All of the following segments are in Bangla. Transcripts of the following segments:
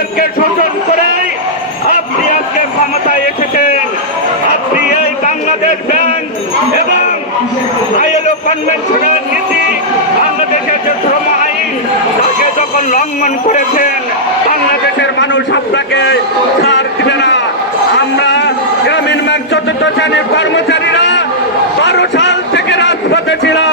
শ্রমিকদেরকে শোষণ করে আপনি আজকে ক্ষমতায় এসেছেন। আপনি এই বাংলাদেশ ব্যাংক এবং আইএলও কনভেনশনের নীতি বাংলাদেশের যে শ্রম আইন, তাকে যখন লঙ্ঘন করেছেন, বাংলাদেশের মানুষ আপনাকে ছাড় দিবে না। আমরা গ্রামীণ ব্যাংক চতুর্থ শ্রেণির কর্মচারীরা বারো সাল থেকে রাজপথে ছিলাম।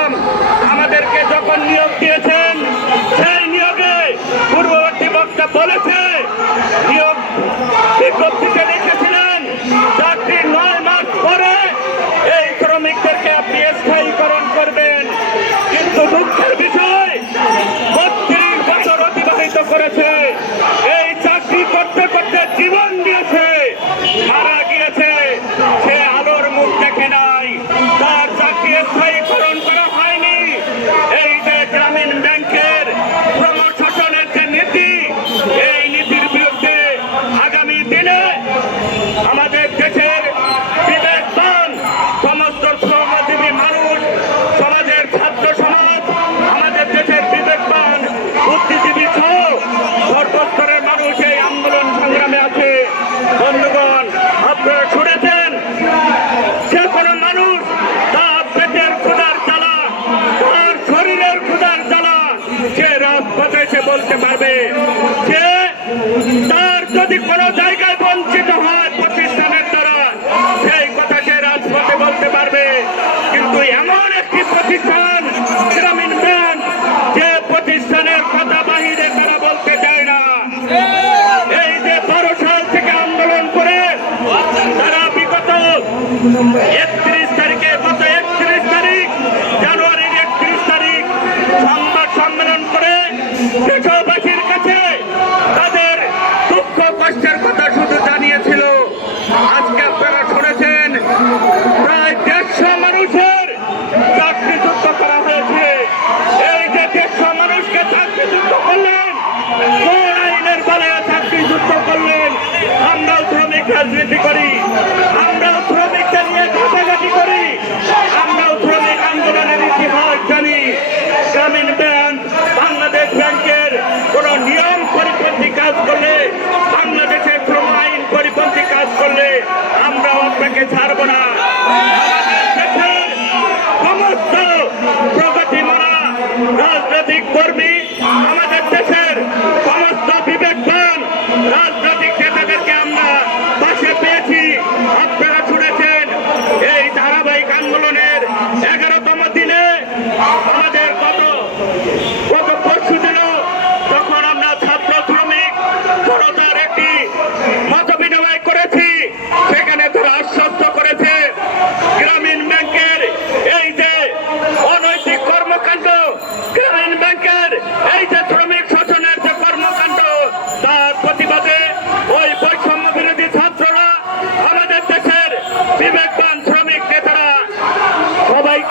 এসে বলতে পারবে যে তার যদি কোনো জায়গায় বঞ্চিত হয় প্রতিষ্ঠানের দ্বারা, সেই কথা সে রাজপথে বলতে পারবে। কিন্তু এমন একটি প্রতিষ্ঠান, গ্রামীণ ব্যাংক, যে প্রতিষ্ঠানের কথা বাহিরে তারা বলতে চায় না। এই যে বারো সাল থেকে আন্দোলন করে তারা বিগত একত্রিশ তারিখে, গত একত্রিশ তারিখ, জানুয়ারির একত্রিশ তারিখ তাদের দুঃখ কষ্টের কথা শুধু জানিয়েছিল। আজকে আপনারা শুনেছেন, প্রায় দেড়শো মানুষের চাকরিযুক্ত করা হয়েছে। এই যে দেড়শো মানুষকে চাকরিযুক্ত করলেন, কোন আইনের বলে চাকরিযুক্ত করলেন, আমরাও শ্রমিক রাজনীতি করি।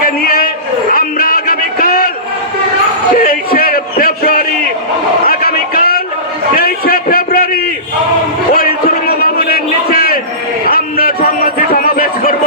থেকে নিয়ে আমরা আগামীকাল তেইশে ফেব্রুয়ারি, আগামীকাল তেইশে ফেব্রুয়ারি ওই সুরঙ্গ ভবনের নিচে আমরা সংহতি সমাবেশ আমরা